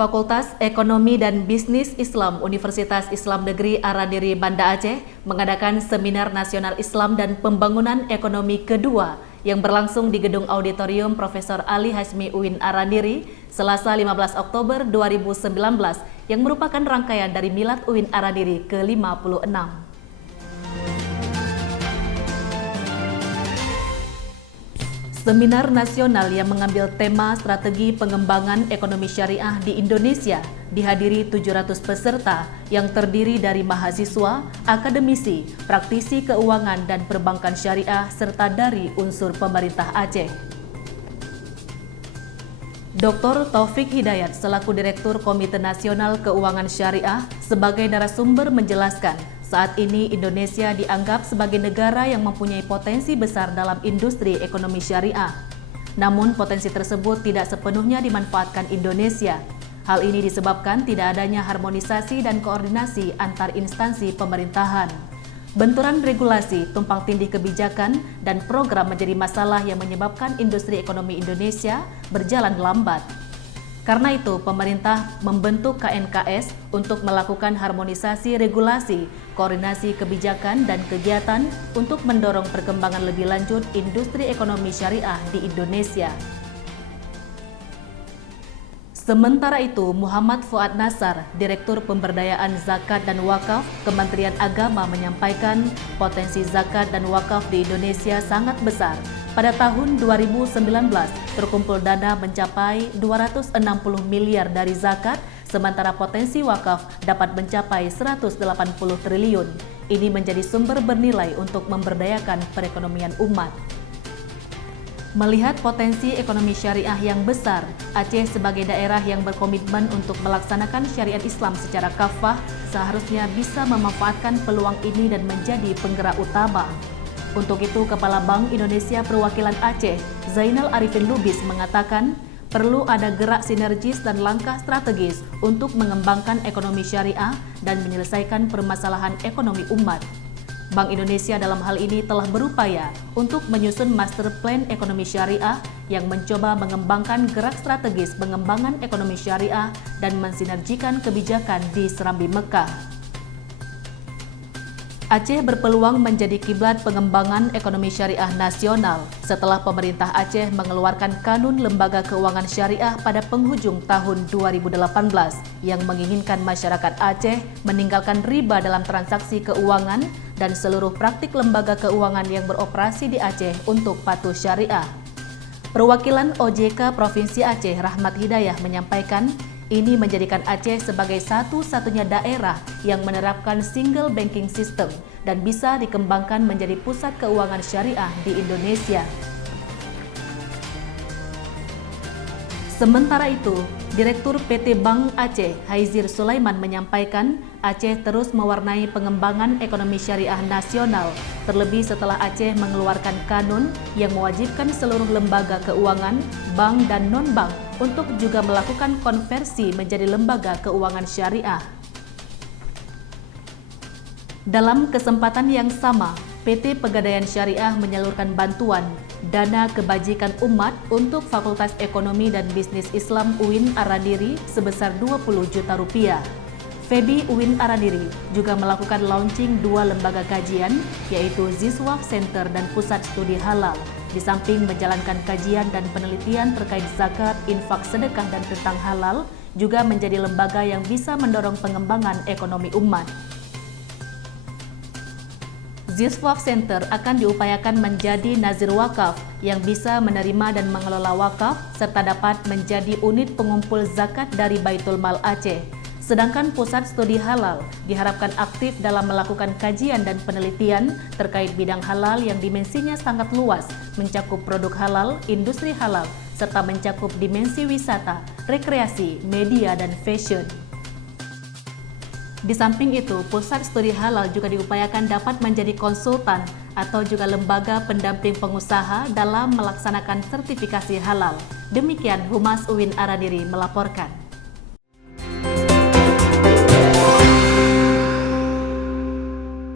Fakultas Ekonomi dan Bisnis Islam Universitas Islam Negeri Araniri Banda Aceh mengadakan Seminar Nasional Islam dan Pembangunan Ekonomi kedua yang berlangsung di Gedung Auditorium Profesor Ali Hashmi UIN Araniri, Selasa 15 Oktober 2019, yang merupakan rangkaian dari Milad UIN Araniri ke-56. Seminar nasional yang mengambil tema strategi pengembangan ekonomi syariah di Indonesia dihadiri 700 peserta yang terdiri dari mahasiswa, akademisi, praktisi keuangan dan perbankan syariah serta dari unsur pemerintah Aceh. Dr. Taufik Hidayat selaku Direktur Komite Nasional Keuangan Syariah sebagai narasumber menjelaskan, saat ini Indonesia dianggap sebagai negara yang mempunyai potensi besar dalam industri ekonomi syariah. Namun potensi tersebut tidak sepenuhnya dimanfaatkan Indonesia. Hal ini disebabkan tidak adanya harmonisasi dan koordinasi antar instansi pemerintahan. Benturan regulasi, tumpang tindih kebijakan, dan program menjadi masalah yang menyebabkan industri ekonomi Indonesia berjalan lambat. Karena itu, pemerintah membentuk KNKS untuk melakukan harmonisasi regulasi, koordinasi kebijakan dan kegiatan untuk mendorong perkembangan lebih lanjut industri ekonomi syariah di Indonesia. Sementara itu, Muhammad Fuad Nasar, Direktur Pemberdayaan Zakat dan Wakaf, Kementerian Agama menyampaikan potensi zakat dan wakaf di Indonesia sangat besar. Pada tahun 2019, terkumpul dana mencapai 260 miliar dari zakat, sementara potensi wakaf dapat mencapai 180 triliun. Ini menjadi sumber bernilai untuk memberdayakan perekonomian umat. Melihat potensi ekonomi syariah yang besar, Aceh sebagai daerah yang berkomitmen untuk melaksanakan syariat Islam secara kafah seharusnya bisa memanfaatkan peluang ini dan menjadi penggerak utama. Untuk itu, Kepala Bank Indonesia Perwakilan Aceh, Zainal Arifin Lubis mengatakan, perlu ada gerak sinergis dan langkah strategis untuk mengembangkan ekonomi syariah dan menyelesaikan permasalahan ekonomi umat. Bank Indonesia dalam hal ini telah berupaya untuk menyusun master plan ekonomi syariah yang mencoba mengembangkan gerak strategis pengembangan ekonomi syariah dan mensinergikan kebijakan di Serambi Mekah. Aceh berpeluang menjadi kiblat pengembangan ekonomi syariah nasional setelah pemerintah Aceh mengeluarkan Kanun Lembaga Keuangan Syariah pada penghujung tahun 2018 yang menginginkan masyarakat Aceh meninggalkan riba dalam transaksi keuangan dan seluruh praktik lembaga keuangan yang beroperasi di Aceh untuk patuh syariah. Perwakilan OJK Provinsi Aceh Rahmat Hidayah menyampaikan, ini menjadikan Aceh sebagai satu-satunya daerah yang menerapkan single banking system dan bisa dikembangkan menjadi pusat keuangan syariah di Indonesia. Sementara itu, Direktur PT Bank Aceh, Haizir Sulaiman menyampaikan, Aceh terus mewarnai pengembangan ekonomi syariah nasional, terlebih setelah Aceh mengeluarkan kanun yang mewajibkan seluruh lembaga keuangan, bank dan non-bank untuk juga melakukan konversi menjadi lembaga keuangan syariah. Dalam kesempatan yang sama, PT Pegadaian Syariah menyalurkan bantuan dana kebajikan umat untuk Fakultas Ekonomi dan Bisnis Islam UIN Araniri sebesar 20 juta rupiah. FEBI UIN Araniri juga melakukan launching 2 lembaga kajian, yaitu Ziswaf Center dan Pusat Studi Halal, di samping menjalankan kajian dan penelitian terkait zakat, infak, sedekah, dan tentang halal, juga menjadi lembaga yang bisa mendorong pengembangan ekonomi umat. Ziswaf Center akan diupayakan menjadi nazir wakaf yang bisa menerima dan mengelola wakaf serta dapat menjadi unit pengumpul zakat dari Baitul Mal Aceh. Sedangkan Pusat Studi Halal diharapkan aktif dalam melakukan kajian dan penelitian terkait bidang halal yang dimensinya sangat luas, mencakup produk halal, industri halal, serta mencakup dimensi wisata, rekreasi, media, dan fashion. Di samping itu, Pusat Studi Halal juga diupayakan dapat menjadi konsultan atau juga lembaga pendamping pengusaha dalam melaksanakan sertifikasi halal. Demikian Humas UIN Araniri melaporkan.